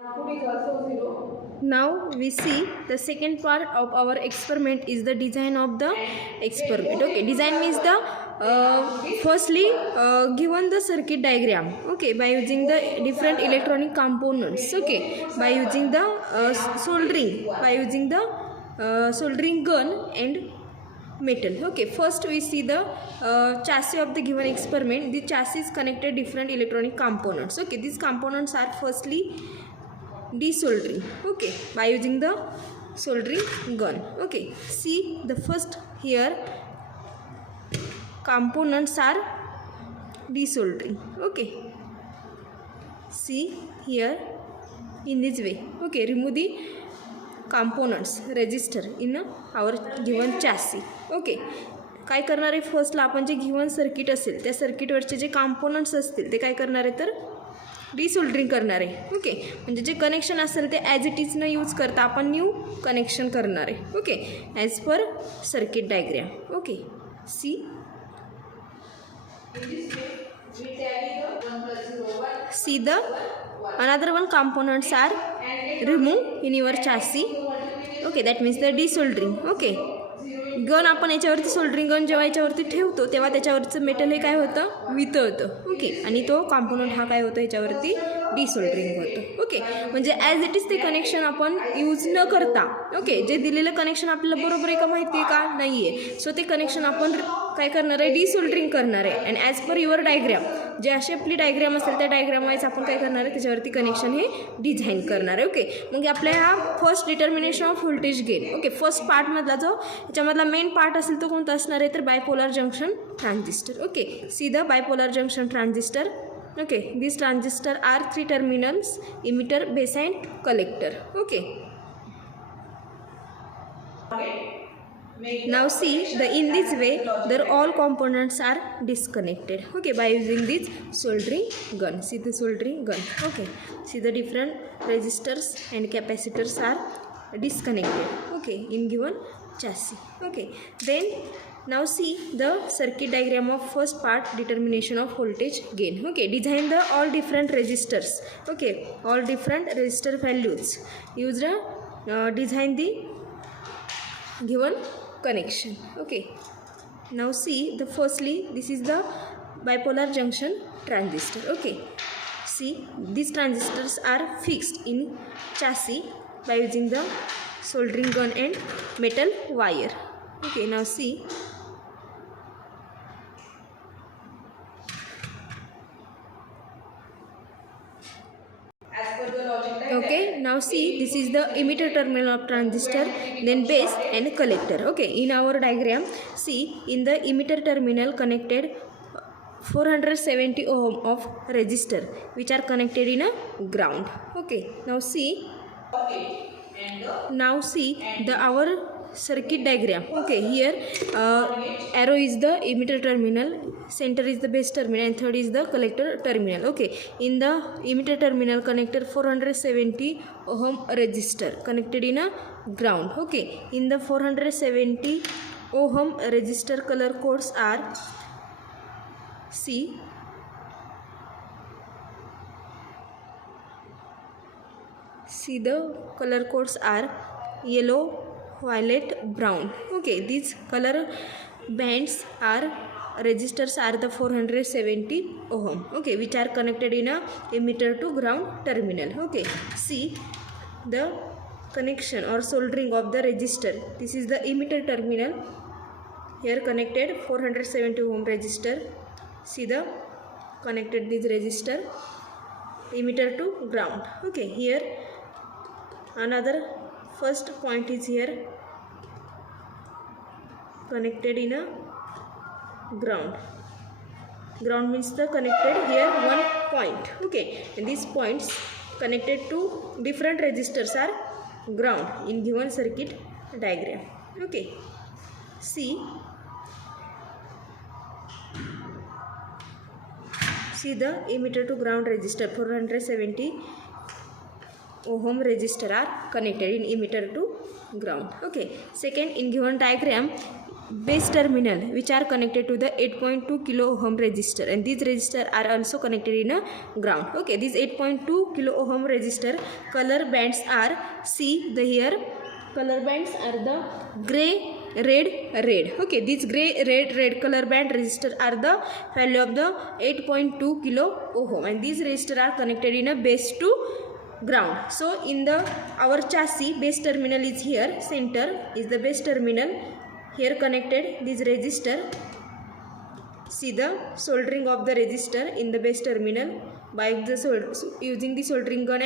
Output is also 0. Now we see the second part of our experiment is the design of the experiment. Okay, design means the firstly given the circuit diagram, okay, by using the different electronic components, okay, by using the soldering, by using the soldering gun and metal. Okay, first we see the chassis of the given experiment. The chassis is connected different electronic components. Okay, these components are firstly desoldering, okay, by using the soldering gun. Okay, see the first here components are desoldering. Okay, see here in this way. Okay, remove the components resistor in our given chassis. Okay, काय करणार आहे, फर्स्टला आपण जे given circuit असेल त्या सर्किटवरचे जे components असतील ते काय करणार आहे तर डिसोल्डरिंग करणार आहे. ओके, म्हणजे जे कनेक्शन असेल ते ॲज इट इज न यूज करता आपण न्यू कनेक्शन करणार आहे. Okay, as per circuit diagram. Okay, see see the another one components are removed in your chassis. Okay, that means the desoldering. Okay, gun आपण याच्यावरती soldering gun जेव्हा याच्यावरती ठेवतो तेव्हा त्याच्यावरचं मेटल हे काय होतं वितळतं. ओके, आणि तो कॉम्पोनंट हा काय होतो याच्यावरती डिसोल्डरिंग होतं. ओके, म्हणजे ॲज इट इज ते कनेक्शन आपण यूज न करता, ओके, जे दिलेलं कनेक्शन आपल्याला बरोबर आहे का माहिती आहे का नाही आहे, सो ते कनेक्शन आपण काय करणार आहे डिसोल्डरिंग करणार आहे. And as per your diagram जे अशी आपली डायग्राम असेल त्या डायग्राम वाईज आपण काय करणार आहे त्याच्यावरती कनेक्शन हे डिझाईन करणार आहे. ओके, मग आपल्या हा first determination of voltage gain. Okay, first पार्टमधला जो याच्यामधला मेन पार्ट असेल तो कोणता असणार आहे तर bipolar junction transistor. Okay, see the bipolar junction transistor. Okay, these transistor are 3 terminals, emitter, base and collector. Okay, now see the in this way their all components are disconnected. Okay, by using this soldering gun. See the soldering gun. Okay, see the different resistors and capacitors are disconnected. Okay, in given chassis. Okay, then now see the circuit diagram of first part determination of voltage gain. Okay, design the all different resistors. Okay, all different resistor values used design the given connection. Okay, now see the firstly this is the bipolar junction transistor. Okay, see these transistors are fixed in chassis by using the soldering gun and metal wire. Okay, now see okay, now see this is the emitter terminal of transistor, then base and collector. Okay, in our diagram see in the emitter terminal connected 470 ohm of resistor which are connected in a ground. Okay, now see the our circuit diagram. Okay, here arrow is the emitter terminal, center is the base terminal and third is the collector terminal. Okay, in the emitter terminal connected 470 ohm resistor connected in a ground. Okay, in the 470 ohm resistor color codes are see the color codes are yellow, violet, brown. Okay, these color bands are resistors are the 470 ohm. Okay, which are connected in a emitter to ground terminal. Okay, see the connection or soldering of the resistor. This is the emitter terminal, here connected 470 ohm resistor. See the connected this resistor emitter to ground. Okay, here another first point is here connected in a ground. Ground means the connected here one point. Okay, and these points connected to different resistors are ground in given circuit diagram. Okay, see the emitter to ground resistor 470 ohm resistor are connected in emitter to ground. Okay, second in given diagram base terminal which are connected to the 8.2 kilo ohm resistor, and these resistors are also connected in a ground. Okay, these 8.2 kilo ohm resistor color bands are, see the here color bands are the gray, red, red. Okay, these gray, red color band resistor are the value of the 8.2 kilo ohm, and these resistors are connected in a base to ground. So in the our chassis, base terminal is here, center is the base terminal, here connected this resistor. See the soldering of the resistor in the base terminal by the using the soldering gun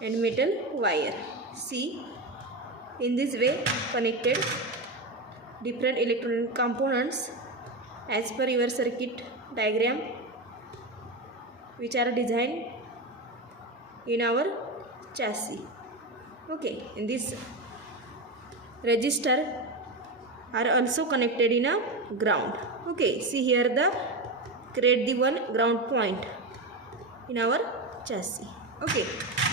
and metal wire. See, in this way connected different electronic components as per your circuit diagram, which are designed in our chassis. Okay, and this resistor are also connected in a ground. Okay, see here the create the one ground point in our chassis. Okay,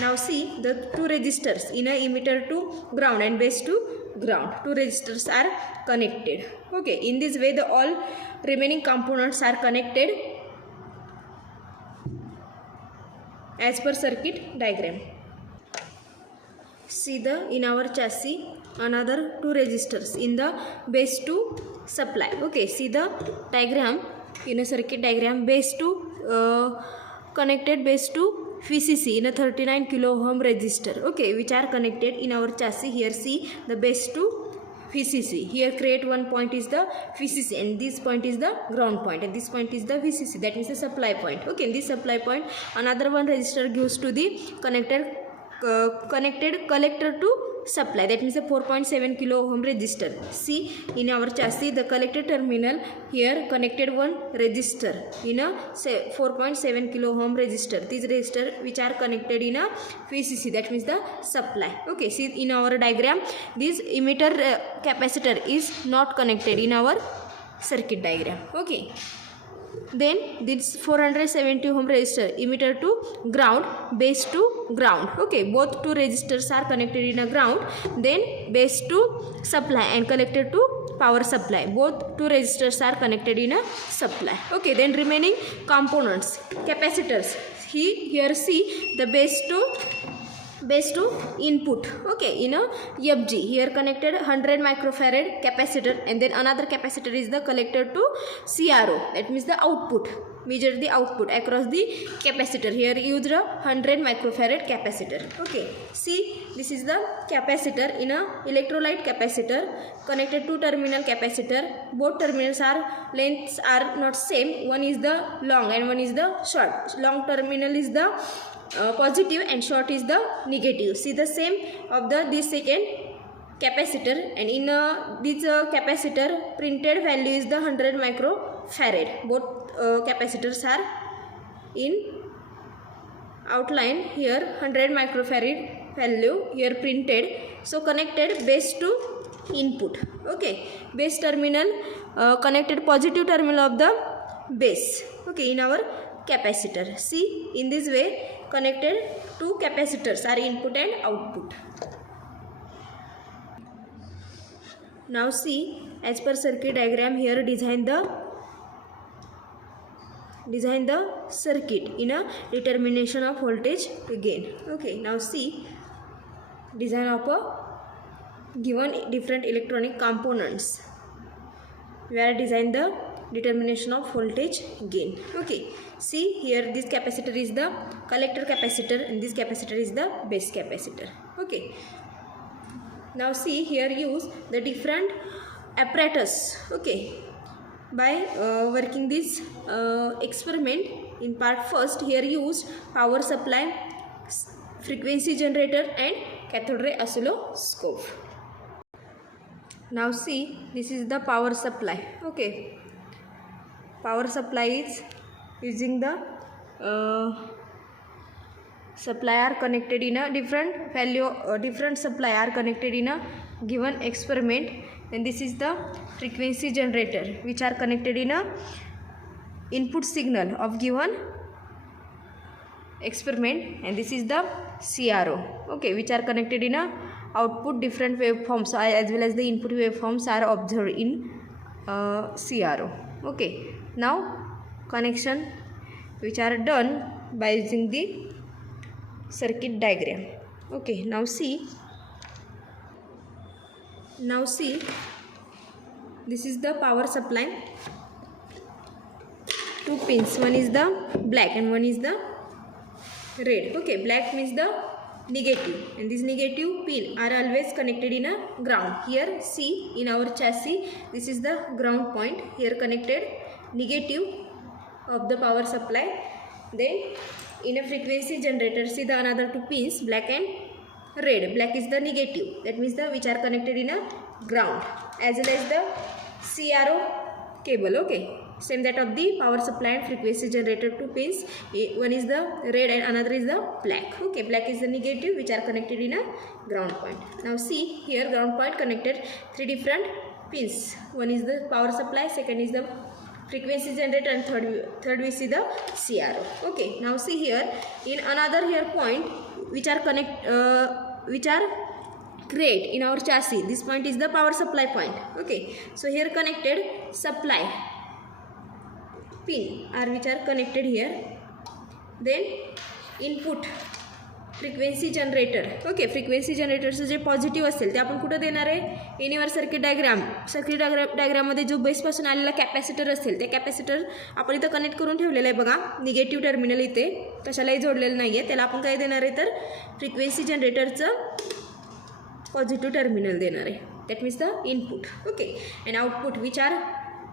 now see the two resistors in a emitter to ground and base to ground. Two resistors are connected. Okay, in this way the all remaining components are connected as per circuit diagram. See the in our chassis another two resistors in the base to supply. Okay, see the diagram in a circuit diagram, base to connected base to VCC in a 39 kilo ohm resistor. Okay, which are connected in our chassis. Here see the base to VCC. Here create one point is the VCC and this point is the ground point and this point is the VCC, that means the supply point. Okay, in this supply point another one resistor gives to the connected collector to supply, that means a 4.7 kilo ohm resistor. See in our chassis the collector terminal here connected one resistor in a 4.7 kilo ohm resistor. These resistor which are connected in a VCC, that means the supply. Okay, see in our diagram this emitter capacitor is not connected in our circuit diagram. Okay, then this 470 ohm resistor emitter to ground, base to ground. Okay, both two resistors are connected in a ground, then base to supply and collector to power supply. Both two resistors are connected in a supply. Okay, then remaining components, capacitors. Here see the base to input. Okay, in a FG here connected 100 microfarad capacitor, and then another capacitor is the collector to CRO, that means the output, measure the output across the capacitor. Here used a 100 microfarad capacitor. Okay, see this is the capacitor in a electrolyte capacitor, connected to terminal capacitor. Both terminals are lengths are not same, one is the long and one is the short. Long terminal is the positive and short is the negative. See the same of the this second capacitor, and in this capacitor printed value is the 100 microfarad. Both capacitors are in outline here 100 microfarad value here printed. So connected base to input. Okay, base terminal connected positive terminal of the base. Okay, in our capacitor. See in this way connected two capacitors are input and output. Now see as per circuit diagram here design the circuit in a determination of voltage again. Okay, now see design of a given different electronic components where design the determination of voltage gain. Okay, see here this capacitor is the collector capacitor and this capacitor is the base capacitor. Okay, now see here use the different apparatus. Okay, by working this experiment in part first, here used power supply, frequency generator and cathode ray oscilloscope. Now see this is the power supply. Okay, power supply is using the supply are connected in a different value, different supply are connected in a given experiment. Then this is the frequency generator which are connected in a input signal of given experiment, and this is the CRO, okay, which are connected in a output different waveforms as well as the input waveforms are observed in CRO. Okay, now connection which are done by using the circuit diagram. Okay, now see this is the power supply, two pins, one is the black and one is the red. Okay, black means the negative, and this negative pin are always connected in a ground. Here see, in our chassis this is the ground point, here connected negative of the power supply. Then in a frequency generator, see the another two pins, black and red. Black is the negative, that means the which are connected in a ground, as well as the CRO cable. Okay, same that of the power supply and frequency generator, two pins, one is the red and another is the black. Okay, black is the negative which are connected in a ground point. Now see here, ground point connected three different pins, one is the power supply, second is the frequency generator, and third we see the CRO. Okay, now see here, in another here point which are great in our chassis, this point is the power supply point. Okay, so here connected supply pin are which are connected here. Then input frequency generator. Okay, frequency generatorचं J positive असेल ते आपण कुठं देणार आहे, इन your circuit डायग्राममध्ये जो बेसपासून आलेला capacitor असेल ते कॅपॅसिटर आपण इथं कनेक्ट करून ठेवलेलं आहे बघा. निगेटिव्ह टर्मिनल इथे कशालाही जोडलेलं नाही आहे, त्याला आपण काय देणार आहे तर फ्रिक्वेन्सी जनरेटरचं पॉझिटिव्ह टर्मिनल देणार आहे, that means the input. Okay, and output which are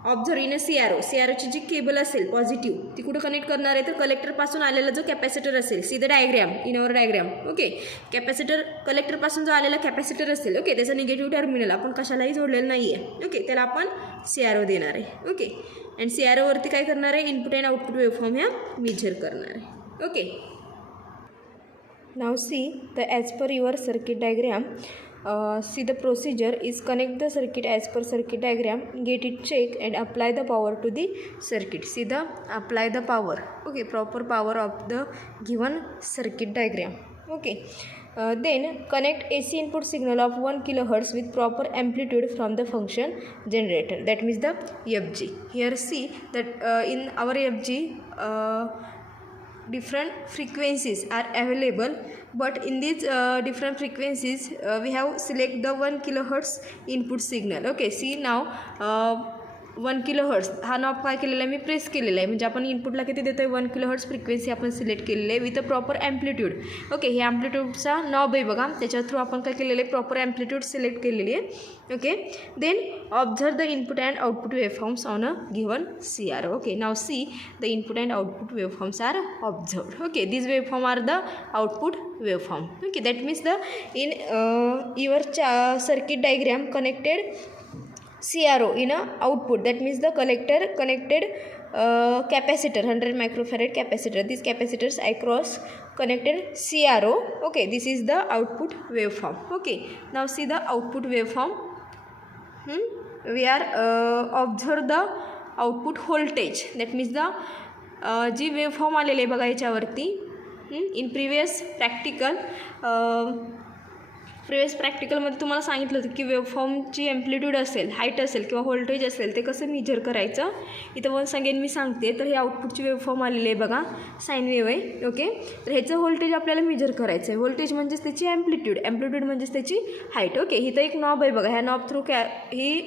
observe in a CROची जी केबल असेल पॉझिटिव्ह ती कुठं कनेक्ट करणार आहे तर कलेक्टरपासून आलेला जो कॅपॅसिटर असेल, see the diagram in our diagram. Okay, capacitor कलेक्टरपासून जो आलेला कॅपॅसिटर असेल, ओके, त्याचं निगेटिव्ह टर्मिनल आपण कशालाही जोडलेलं नाही आहे. ओके, त्याला आपण CRO देणार आहे. ओके, अँड CROवरती काय करणार आहे, इनपुट अँड आउटपुट वेवफॉर्म ह्या मेजर करणार आहे. Okay, now see the as per your circuit diagram. See the procedure is connect the circuit as per circuit diagram, get it checked and apply the power to the circuit. See the apply the power. Okay, proper power of the given circuit diagram. Okay, then connect AC input signal of 1 kilohertz with proper amplitude from the function generator, that means the FG. Here see that in our FG different frequencies are available, but in these different frequencies we have select the 1 kilohertz input signal. Okay, see now 1 kilohertz हा knob काय केलेला आहे, मी press केलेला आहे, म्हणजे आपण इनपुटला किती देतो आहे 1 kilohertz फ्रिक्वेन्सी आपण सिलेक्ट केलेली आहे with a proper amplitude. Okay, हे ॲम्प्लिट्यूडचा नॉब आहे बघा, त्याच्या थ्रू आपण काय केलेलं आहे प्रॉपर ॲम्प्लिट्यूड सिलेक्ट केलेली आहे. Okay, then observe the input and output waveforms on a given CRO. Okay, now see the input and output waveforms are observed. Okay, this waveform are the output waveform. Okay, that means the in your circuit diagram connected CRO in a output, that means the collector connected capacitor 100 microfarad capacitor, these capacitors across connected CRO. Okay, this is the output waveform. Okay, now see the output waveform. We are observe the output voltage, that means the जी waveform आलेले आहे बघा याच्यावरती. In previous प्रॅक्टिकलमध्ये तुम्हाला सांगितलं होतं की वेवफॉर्मची amplitude असेल, हाईट असेल किंवा व्होल्टेज असेल ते कसं मेजर करायचं. इथं वन्स अगेन मी सांगते, तर हे आउटपुटची वेवफॉर्म आलेली आहे बघा, साईन वेव आहे. ओके, तर ह्याचं व्होल्टेज आपल्याला मेजर करायचं आहे. व्होल्टेज म्हणजेच त्याची ॲम्प्लिट्यूड म्हणजेच त्याची हाईट. ओके, इथं एक नॉब आहे बघा, ह्या नॉब थ्रू ही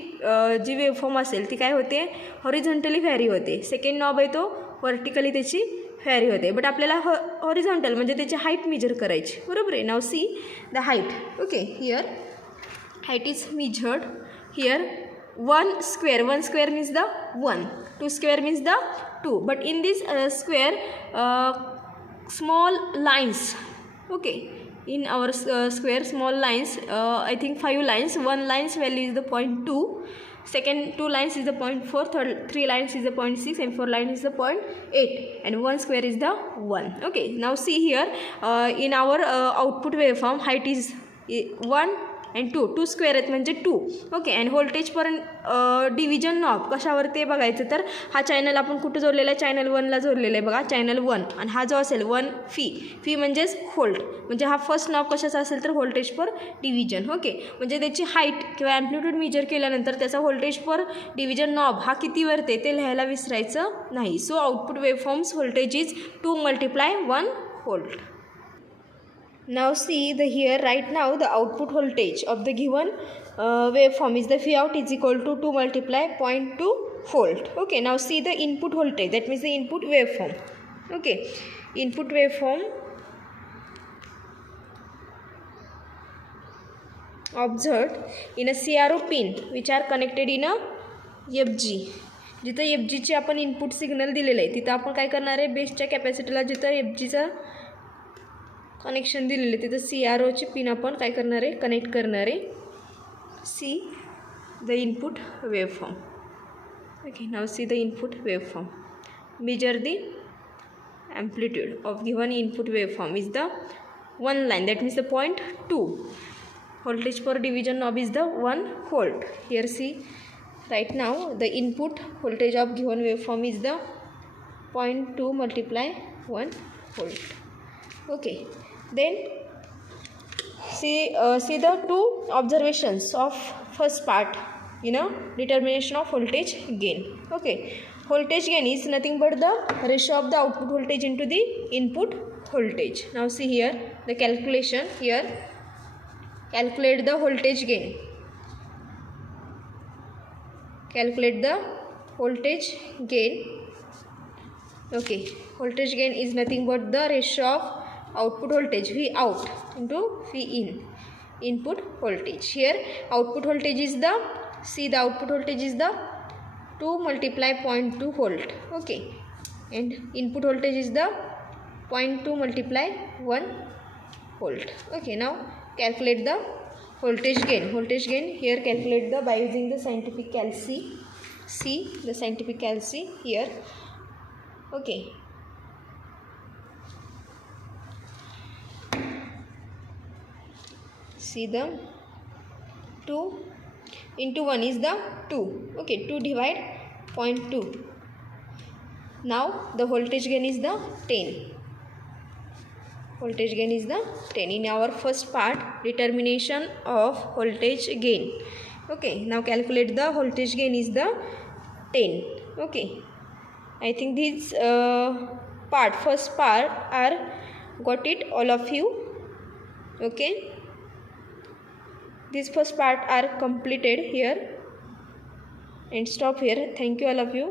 जी वेवफॉर्म असेल ती काय होते, हॉरिझॉन्टली व्हॅरी होते. सेकंड नॉब आहे तो व्हर्टिकली त्याची व्हॅरी होते, बट आपल्याला हॉरिझॉन्टल म्हणजे त्याची हाईट मेजर करायची, बरोबर आहे. Now see the height. Okay, here height is measured. Here 1 square means the 1, 2 square means the 2, but in this square small lines. Okay, in our square small lines, I think 5 lines. 1 line's value is the 0.2, second 2 lines is the 0.4, third 3 lines is the 0.6, and 4 lines is the 0.8, and 1 square is the 1. Okay, now see here in our output waveform height is 1, and 2 square आहेत म्हणजे 2. Okay. And voltage पर division knob कशावर ते बघायचं तर हा channel आपण कुठं जोडलेला आहे, चॅनल 1ला जोडलेला आहे बघा, चॅनल 1. आणि हा जो असेल 1 फी म्हणजेच व्होल्ट, म्हणजे हा फर्स्ट नॉब कशाचा असेल तर व्होल्टेज पर डिव्हिजन. ओके. म्हणजे त्याची हाईट किंवा ॲम्प्लिट्यूड मेजर केल्यानंतर त्याचा व्होल्टेज पर डिव्हिजन नॉब हा कितीवर ते लिहायला विसरायचं नाही. So output waveforms voltage is 2 × 1 volt. Now see the here right now the output voltage of the given waveform is the Vout is equal to 2 × 0.2 volt. Okay. Now see the input voltage, that means the input waveform. Okay. Input waveform observed in a CRO pin which are connected in a FG. जिथं FGचे आपण input signal दिलेलं आहे तिथं आपण काय करणार आहे, बेसच्या कॅपॅसिटीला जिथं FGचं कनेक्शन दिलेलं आहे तिथं CROची पिन आपण काय करणार आहे, कनेक्ट करणार आहे. सी the input waveform. Okay. Now see the input waveform. Measure the amplitude of given input waveform is the one line, that means the 0.2. Voltage per division knob is the 1 volt. Here see right now the input voltage of given waveform is the 0.2 × 1 volt. Okay. Then see the two observations of first part, determination of voltage gain. Okay. Voltage gain is nothing but the ratio of the output voltage into the input voltage. Now see here the calculation. Here calculate the voltage gain. Calculate the voltage gain. Okay. Voltage gain is nothing but the ratio of output voltage V out into V in, input voltage. Here output voltage is the, see the output voltage is the 2 × 0.2 volt. Okay. And input voltage is the 0.2 × 1 volt. Okay. Now calculate the voltage gain. Voltage gain here calculate the by using the scientific calc. See the scientific calc here. Okay. See the 2 into 1 is the 2. Okay. 2 divide 0.2. Now the voltage gain is the 10. Voltage gain is the 10 in our first part, determination of voltage gain. Okay. Now calculate the voltage gain is the 10. Okay. I think this first part are got it all of you. Okay. This first part are completed here and stop here. Thank you all of you.